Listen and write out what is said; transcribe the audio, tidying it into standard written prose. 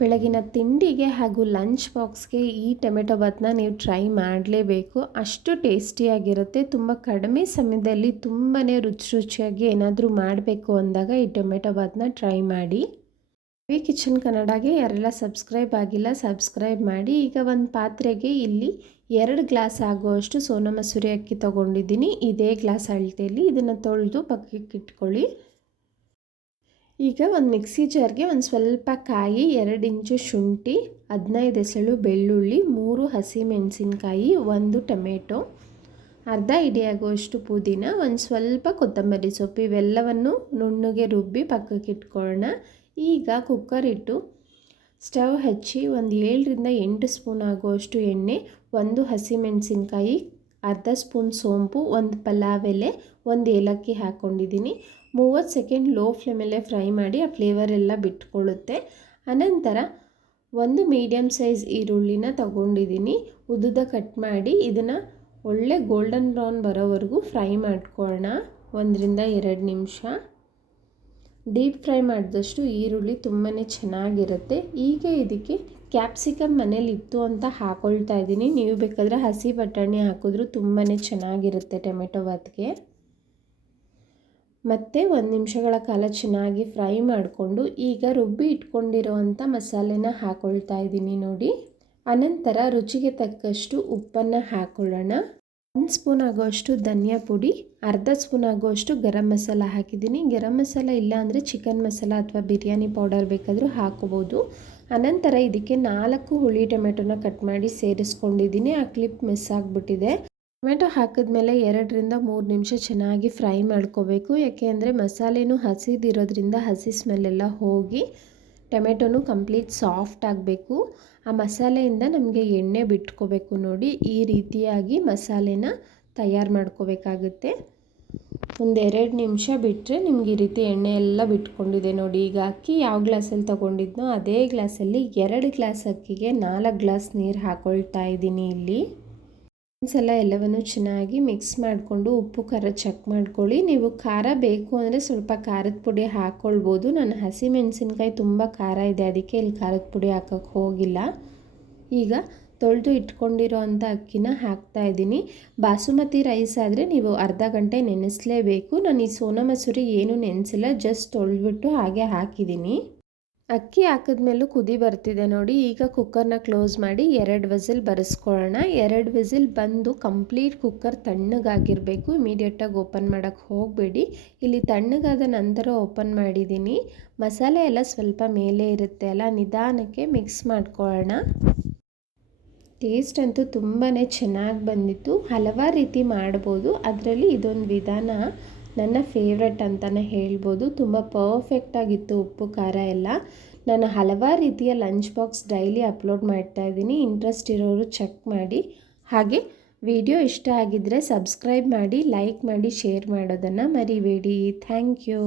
ಬೆಳಗಿನ ತಿಂಡಿಗೆ ಹಾಗೂ ಲಂಚ್ ಬಾಕ್ಸ್ಗೆ ಈ ಟೊಮೆಟೊ ಬಾತನ್ನ ನೀವು ಟ್ರೈ ಮಾಡಲೇಬೇಕು. ಅಷ್ಟು ಟೇಸ್ಟಿಯಾಗಿರುತ್ತೆ. ತುಂಬ ಕಡಿಮೆ ಸಮಯದಲ್ಲಿ ತುಂಬಾ ರುಚಿಯಾಗಿ ಏನಾದರೂ ಮಾಡಬೇಕು ಅಂದಾಗ ಈ ಟೊಮೆಟೊ ಬಾತನ್ನ ಟ್ರೈ ಮಾಡಿ. ವಿ ಕಿಚನ್ ಕನ್ನಡಗೆ ಯಾರೆಲ್ಲ ಸಬ್ಸ್ಕ್ರೈಬ್ ಆಗಿಲ್ಲ ಸಬ್ಸ್ಕ್ರೈಬ್ ಮಾಡಿ. ಈಗ ಒಂದು ಪಾತ್ರೆಗೆ ಇಲ್ಲಿ 2 ಗ್ಲಾಸ್ ಆಗುವಷ್ಟು ಸೋನಾ ಮಸೂರಿ ಅಕ್ಕಿ ತೊಗೊಂಡಿದ್ದೀನಿ. ಇದೇ ಗ್ಲಾಸ್ ಅಳತೆಯಲ್ಲಿ ಇದನ್ನು ತೊಳೆದು ಪಕ್ಕಕ್ಕೆ ಇಟ್ಕೊಳ್ಳಿ. ಈಗ ಒಂದು ಮಿಕ್ಸಿ ಜಾರ್ಗೆ ಒಂದು ಸ್ವಲ್ಪ ಕಾಯಿ, 2 ಇಂಚು ಶುಂಠಿ, 15 ಎಸಳು ಬೆಳ್ಳುಳ್ಳಿ, 3 ಹಸಿಮೆಣಸಿನ್ಕಾಯಿ, 1 ಟೊಮೆಟೊ, ಅರ್ಧ ಹಿಡಿಯಾಗುವಷ್ಟು ಪುದೀನ, ಒಂದು ಸ್ವಲ್ಪ ಕೊತ್ತಂಬರಿ ಸೊಪ್ಪು ಇವೆಲ್ಲವನ್ನು ನುಣ್ಣಗೆ ರುಬ್ಬಿ ಪಕ್ಕಕ್ಕೆ ಇಟ್ಕೊಳ್ಳೋಣ. ಈಗ ಕುಕ್ಕರ್ ಇಟ್ಟು ಸ್ಟವ್ ಹಚ್ಚಿ ಒಂದು 7 ರಿಂದ 8 ಸ್ಪೂನ್ ಆಗುವಷ್ಟು ಎಣ್ಣೆ, 1 ಹಸಿಮೆಣಸಿನ್ಕಾಯಿ, ಅರ್ಧ ಸ್ಪೂನ್ ಸೋಂಪು, 1 ಪಲಾವ್ ಎಲೆ, 1 ಏಲಕ್ಕಿ ಹಾಕ್ಕೊಂಡಿದ್ದೀನಿ. 30 ಸೆಕೆಂಡ್ ಲೋ ಫ್ಲೇಮಲ್ಲೇ ಫ್ರೈ ಮಾಡಿ ಆ ಫ್ಲೇವರ್ ಎಲ್ಲ ಬಿಟ್ಕೊಳ್ಳುತ್ತೆ. ಅನಂತರ 1 ಮೀಡಿಯಮ್ ಸೈಜ್ ಈರುಳ್ಳಿನ ತೊಗೊಂಡಿದ್ದೀನಿ. ಉದ್ದುದ ಕಟ್ ಮಾಡಿ ಇದನ್ನು ಒಳ್ಳೆ ಗೋಲ್ಡನ್ ಬ್ರೌನ್ ಬರೋವರೆಗೂ ಫ್ರೈ ಮಾಡ್ಕೊಳ್ಳೋಣ. 1 ರಿಂದ 2 ನಿಮಿಷ. ಡೀಪ್ ಫ್ರೈ ಮಾಡಿದಷ್ಟು ಈರುಳ್ಳಿ ತುಂಬಾ ಚೆನ್ನಾಗಿರುತ್ತೆ. ಈಗ ಇದಕ್ಕೆ ಕ್ಯಾಪ್ಸಿಕಮ್ ಮನೇಲಿ ಇತ್ತು ಅಂತ ಹಾಕ್ಕೊಳ್ತಾ ಇದ್ದೀನಿ. ನೀವು ಬೇಕಾದರೆ ಹಸಿ ಬಟಾಣಿ ಹಾಕಿದ್ರೂ ತುಂಬಾ ಚೆನ್ನಾಗಿರುತ್ತೆ ಟೊಮೆಟೊ ಬಾತ್ಗೆ. ಮತ್ತು 1 ನಿಮಿಷಗಳ ಕಾಲ ಚೆನ್ನಾಗಿ ಫ್ರೈ ಮಾಡಿಕೊಂಡು ಈಗ ರುಬ್ಬಿ ಇಟ್ಕೊಂಡಿರೋವಂಥ ಮಸಾಲೆನ ಹಾಕ್ಕೊಳ್ತಾ ಇದ್ದೀನಿ ನೋಡಿ. ಅನಂತರ ರುಚಿಗೆ ತಕ್ಕಷ್ಟು ಉಪ್ಪನ್ನು ಹಾಕ್ಕೊಳ್ಳೋಣ. 1 ಸ್ಪೂನ್ ಆಗೋಷ್ಟು ಧನಿಯಾ ಪುಡಿ, ಅರ್ಧ ಸ್ಪೂನ್ ಆಗೋಷ್ಟು ಗರಂ ಮಸಾಲ ಹಾಕಿದ್ದೀನಿ. ಗರಂ ಮಸಾಲ ಇಲ್ಲ ಅಂದರೆ ಚಿಕನ್ ಮಸಾಲ ಅಥವಾ ಬಿರಿಯಾನಿ ಪೌಡರ್ ಬೇಕಾದರೂ ಹಾಕೋಬೋದು. ಅನಂತರ ಇದಕ್ಕೆ 4 ಹುಳಿ ಟೊಮೆಟೊನ ಕಟ್ ಮಾಡಿ ಸೇರಿಸ್ಕೊಂಡಿದ್ದೀನಿ. ಆ ಕ್ಲಿಪ್ ಮಿಸ್ ಆಗಿಬಿಟ್ಟಿದೆ. ಟೊಮೆಟೊ ಹಾಕಿದ್ಮೇಲೆ 2 ರಿಂದ 3 ನಿಮಿಷ ಚೆನ್ನಾಗಿ ಫ್ರೈ ಮಾಡ್ಕೋಬೇಕು. ಯಾಕೆ ಅಂದರೆ ಮಸಾಲೆನೂ ಹಸಿದಿರೋದ್ರಿಂದ ಹಸಿ ಸ್ಮೆಲ್ಲೆಲ್ಲ ಹೋಗಿ ಟೊಮೆಟೊನು ಕಂಪ್ಲೀಟ್ ಸಾಫ್ಟ್ ಆಗಬೇಕು. ಆ ಮಸಾಲೆಯಿಂದ ನಮಗೆ ಎಣ್ಣೆ ಬಿಟ್ಕೋಬೇಕು ನೋಡಿ. ಈ ರೀತಿಯಾಗಿ ಮಸಾಲೆನ ತಯಾರು ಮಾಡ್ಕೋಬೇಕಾಗುತ್ತೆ. ಒಂದು 2 ನಿಮಿಷ ಬಿಟ್ಟರೆ ನಿಮ್ಗೆ ಈ ರೀತಿ ಎಣ್ಣೆ ಎಲ್ಲ ಬಿಟ್ಕೊಂಡಿದೆ ನೋಡಿ. ಈಗ ಅಕ್ಕಿ ಯಾವ ಗ್ಲಾಸಲ್ಲಿ ತೊಗೊಂಡಿದ್ನೋ ಅದೇ ಗ್ಲಾಸಲ್ಲಿ 2 ಗ್ಲಾಸ್ ಅಕ್ಕಿಗೆ 4 ಗ್ಲಾಸ್ ನೀರು ಹಾಕ್ಕೊಳ್ತಾ ಇದ್ದೀನಿ ಇಲ್ಲಿ. ಒಂದ್ಸಲ ಎಲ್ಲವನ್ನು ಚೆನ್ನಾಗಿ ಮಿಕ್ಸ್ ಮಾಡಿಕೊಂಡು ಉಪ್ಪು ಖಾರ ಚೆಕ್ ಮಾಡ್ಕೊಳ್ಳಿ. ನೀವು ಖಾರ ಬೇಕು ಅಂದರೆ ಸ್ವಲ್ಪ ಖಾರದ ಪುಡಿ ಹಾಕ್ಕೊಳ್ಬೋದು. ನಾನು ಹಸಿಮೆಣಸಿನ್ಕಾಯಿ ತುಂಬ ಖಾರ ಇದೆ, ಅದಕ್ಕೆ ಇಲ್ಲಿ ಖಾರದ ಪುಡಿ ಹಾಕೋಕ್ಕೆ ಹೋಗಿಲ್ಲ. ಈಗ ತೊಳೆದು ಇಟ್ಕೊಂಡಿರೋ ಅಂಥ ಅಕ್ಕಿನ ಹಾಕ್ತಾಯಿದ್ದೀನಿ. ಬಾಸುಮತಿ ರೈಸ್ ಆದರೆ ನೀವು ಅರ್ಧ ಗಂಟೆ ನೆನೆಸಲೇಬೇಕು. ನಾನು ಈ ಸೋನಾ ಮಸೂರಿ ಏನೂ ನೆನೆಸಿಲ್ಲ, ಜಸ್ಟ್ ತೊಳೆದ್ಬಿಟ್ಟು ಹಾಗೆ ಹಾಕಿದ್ದೀನಿ. ಅಕ್ಕಿ ಹಾಕಿದ್ಮೇಲೂ ಕುದಿ ಬರ್ತಿದೆ ನೋಡಿ. ಈಗ ಕುಕ್ಕರ್ನ ಕ್ಲೋಸ್ ಮಾಡಿ 2 ವಿಸಿಲ್ ಬರೆಸ್ಕೊಳ್ಳೋಣ. 2 ವಿಸಿಲ್ ಬಂದು ಕಂಪ್ಲೀಟ್ ಕುಕ್ಕರ್ ತಣ್ಣಗಾಗಿರಬೇಕು. ಇಮಿಡಿಯೇಟಾಗಿ ಓಪನ್ ಮಾಡೋಕ್ಕೆ ಹೋಗಬೇಡಿ. ಇಲ್ಲಿ ತಣ್ಣಗಾದ ನಂತರ ಓಪನ್ ಮಾಡಿದ್ದೀನಿ. ಮಸಾಲೆ ಎಲ್ಲ ಸ್ವಲ್ಪ ಮೇಲೆ ಇರುತ್ತೆ ಅಲ್ಲ, ನಿಧಾನಕ್ಕೆ ಮಿಕ್ಸ್ ಮಾಡ್ಕೊಳ್ಳೋಣ. ಟೇಸ್ಟ್ ಅಂತೂ ತುಂಬಾ ಚೆನ್ನಾಗಿ ಬಂದಿತ್ತು. ಹಲವಾರು ರೀತಿ ಮಾಡ್ಬೋದು, ಅದರಲ್ಲಿ ಇದೊಂದು ವಿಧಾನ ನನ್ನ ಫೇವ್ರೆಟ್ ಅಂತಲೇ ಹೇಳ್ಬೋದು. ತುಂಬ ಪರ್ಫೆಕ್ಟಾಗಿತ್ತು ಉಪ್ಪು ಖಾರ ಎಲ್ಲ. ನಾನು ಹಲವಾರು ರೀತಿಯ ಲಂಚ್ ಬಾಕ್ಸ್ ಡೈಲಿ ಅಪ್ಲೋಡ್ ಮಾಡ್ತಾಯಿದ್ದೀನಿ. ಇಂಟ್ರೆಸ್ಟ್ ಇರೋರು ಚೆಕ್ ಮಾಡಿ. ಹಾಗೆ ವಿಡಿಯೋ ಇಷ್ಟ ಆಗಿದ್ದರೆ ಸಬ್ಸ್ಕ್ರೈಬ್ ಮಾಡಿ, ಲೈಕ್ ಮಾಡಿ, ಶೇರ್ ಮಾಡೋದನ್ನು ಮರಿಬೇಡಿ. Thank you.